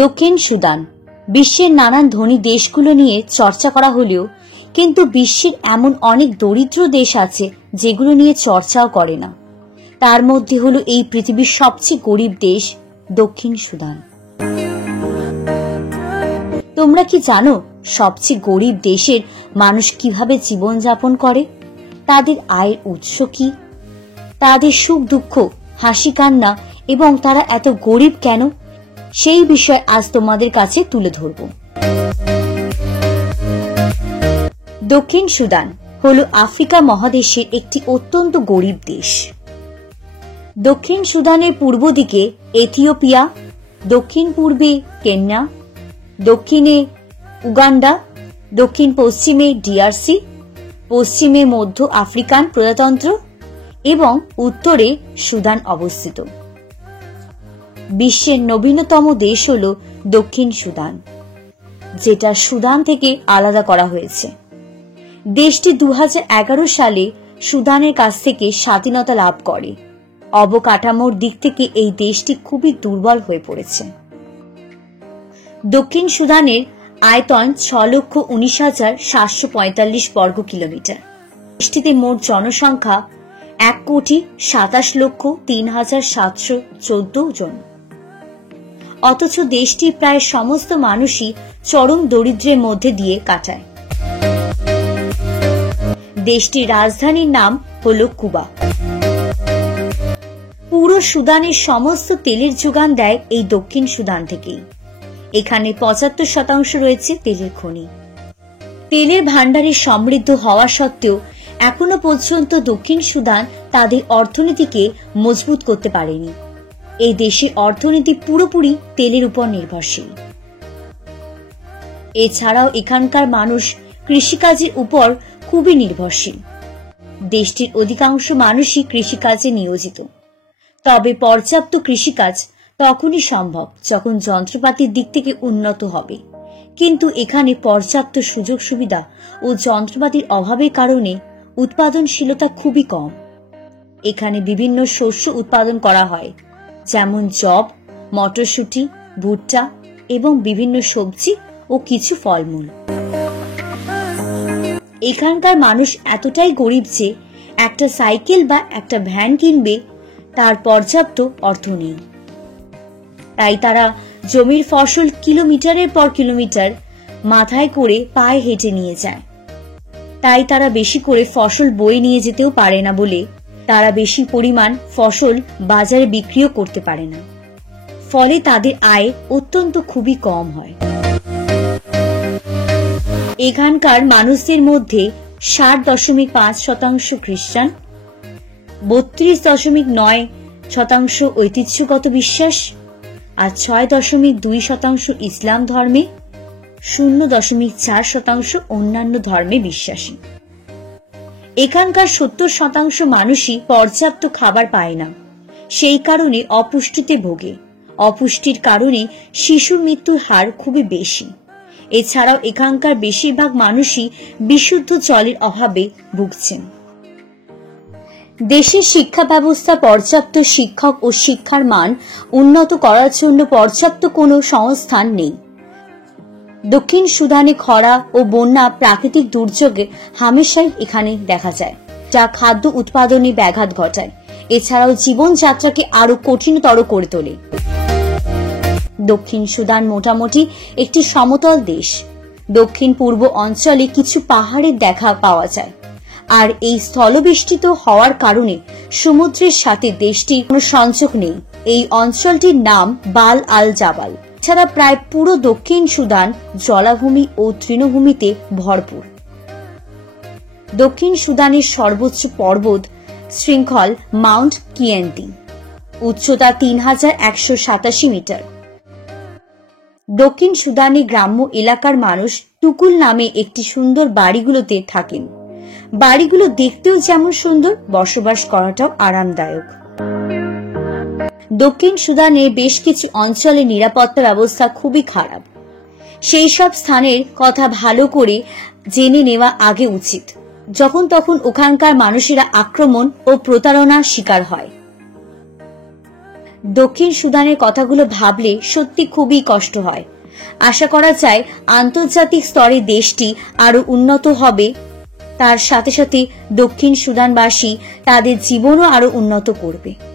দক্ষিণ সুদান বিশ্বের নানান ধনী দেশগুলো নিয়ে চর্চা করা হলেও কিন্তু বিশ্বের এমন অনেক দরিদ্র দেশ আছে যেগুলো নিয়ে চর্চাও করে না। তার মধ্যে হলো এই পৃথিবীর সবচেয়ে গরিব দেশ দক্ষিণ সুদান। তোমরা কি জানো সবচেয়ে গরিব দেশের মানুষ কিভাবে জীবনযাপন করে? তাদের আয়ের উৎস কি, তাদের সুখ দুঃখ, হাসি কান্না এবং তারা এত গরিব কেন, সেই বিষয় আজ তোমাদের কাছে তুলে ধরব। দক্ষিণ সুদান হলো আফ্রিকা মহাদেশের একটি অত্যন্ত গরিব দেশ। দক্ষিণ সুদানের পূর্ব দিকে এথিওপিয়া, দক্ষিণ পূর্বে কেনিয়া, দক্ষিণে উগান্ডা, দক্ষিণ পশ্চিমে ডিআরসি, পশ্চিমে মধ্য আফ্রিকান প্রজাতন্ত্র এবং উত্তরে সুদান অবস্থিত। বিশ্বের নবীনতম দেশ হল দক্ষিণ সুদান, যেটা সুদান থেকে আলাদা করা হয়েছে। দেশটি 2011 সালে সুদানের কাছ থেকে স্বাধীনতা লাভ করে। অবকাঠামোর দিক থেকে এই দেশটি খুবই দুর্বল হয়ে পড়েছে। দক্ষিণ সুদানের আয়তন 6,19,745 বর্গ কিলোমিটার। দেশটিতে মোট জনসংখ্যা 1,27,03,714 জন। অথচ দেশটির প্রায় সমস্ত মানুষই চরম দরিদ্রের মধ্যে দিয়ে কাটায়। দেশটির রাজধানীর নাম হল কুবা। পুরো সুদানের সমস্ত তেলের যোগান দেয় এই দক্ষিণ সুদান থেকেই। এখানে 75% রয়েছে তেলের খনি। তেলের ভাণ্ডারে সমৃদ্ধ হওয়া সত্ত্বেও এখনো পর্যন্ত দক্ষিণ সুদান তাদের অর্থনীতিকে মজবুত করতে পারেনি। এই দেশের অর্থনীতি পুরোপুরি তেলের উপর নির্ভরশীল। এছাড়াও এখানকার মানুষ কৃষিকাজের উপর খুবই নির্ভরশীল। দেশটির অধিকাংশ মানুষই কৃষিকাজে নিয়োজিত। তবে পর্যাপ্ত কৃষিকাজ তখনই সম্ভব যখন যন্ত্রপাতির দিক থেকে উন্নত হবে। কিন্তু এখানে পর্যাপ্ত সুযোগ সুবিধা ও যন্ত্রপাতির অভাবের কারণে উৎপাদনশীলতা খুবই কম। এখানে বিভিন্ন শস্য উৎপাদন করা হয়, যেমন যব, মটরশুঁটি, ভুট্টা এবং বিভিন্ন সবজি ও কিছু ফলমূল। এখানকার মানুষ এতটাই গরিব যে একটা সাইকেল বা একটা ভ্যান কিনবে তার পর্যাপ্ত অর্থ নেই। তাই তারা জমির ফসল কিলোমিটারের পর কিলোমিটার মাথায় করে পায়ে হেঁটে নিয়ে যায়। তাই তারা বেশি করে ফসল বয়ে নিয়ে যেতেও পারে না বলে তারা বেশি পরিমাণ ফসল বাজারে বিক্রিও করতে পারে না। ফলে তাদের আয় অত্যন্ত খুবই কম হয়। এখানকার মানুষদের মধ্যে 60.5% খ্রিস্টান, 32.9% ঐতিহ্যগত বিশ্বাস আর 6.2% ইসলাম ধর্মে, 0.4% অন্যান্য ধর্মে বিশ্বাসী। এখানকার 70% মানুষই পর্যাপ্ত খাবার পায় না, সেই কারণে অপুষ্টিতে ভোগে। অপুষ্টির কারণে শিশু মৃত্যুর হার খুবই বেশি। এছাড়াও এখানকার বেশিরভাগ মানুষই বিশুদ্ধ জলের অভাবে ভুগছেন। দেশের শিক্ষা ব্যবস্থা পর্যাপ্ত শিক্ষক ও শিক্ষার মান উন্নত করার জন্য পর্যাপ্ত কোনো সংস্থান নেই। দক্ষিণ সুদানে খরা ও বন্যা প্রাকৃতিক দুর্যোগে হামেশাই এখানে দেখা যায়, যা খাদ্য উৎপাদনে ব্যাঘাত ঘটায়। এছাড়াও জীবনযাত্রাকে আরো কঠিনতর করে তোলে। দক্ষিণ সুদান মোটামুটি একটি সমতল দেশ। দক্ষিণ পূর্ব অঞ্চলে কিছু পাহাড়ের দেখা পাওয়া যায়, আর এই স্থলবেষ্টিত হওয়ার কারণে সমুদ্রের সাথে দেশটির কোনো সংযোগ নেই। এই অঞ্চলটির নাম বাল আল জাবাল। এছাড়া প্রায় পুরো দক্ষিণ সুদান জলাভূমি ও তৃণভূমিতে ভরপুর। দক্ষিণ সুদানের সর্বোচ্চ পর্বত শৃঙ্খল মাউন্ট কিয়েন্তি, উচ্চতা 3,187 মিটার। দক্ষিণ সুদানের গ্রাম্য এলাকার মানুষ টুকুল নামে একটি সুন্দর বাড়িগুলোতে থাকেন। বাড়িগুলো দেখতেও যেমন সুন্দর, বসবাস করাটাও আরামদায়ক। দক্ষিণ সুদানের বেশ কিছু অঞ্চলে নিরাপত্তা ব্যবস্থা খুবই খারাপ। সেই সব স্থানের কথা ভালো করে জেনে নেওয়া আগে উচিত, যখন তখন ওখানকার মানুষেরা আক্রমণ ও প্রতারণার শিকার হয়। দক্ষিণ সুদানের কথাগুলো ভাবলে সত্যি খুবই কষ্ট হয়। আশা করা যায় আন্তর্জাতিক স্তরে দেশটি আরো উন্নত হবে, তার সাথে সাথে দক্ষিণ সুদানবাসী তাদের জীবনও আরো উন্নত করবে।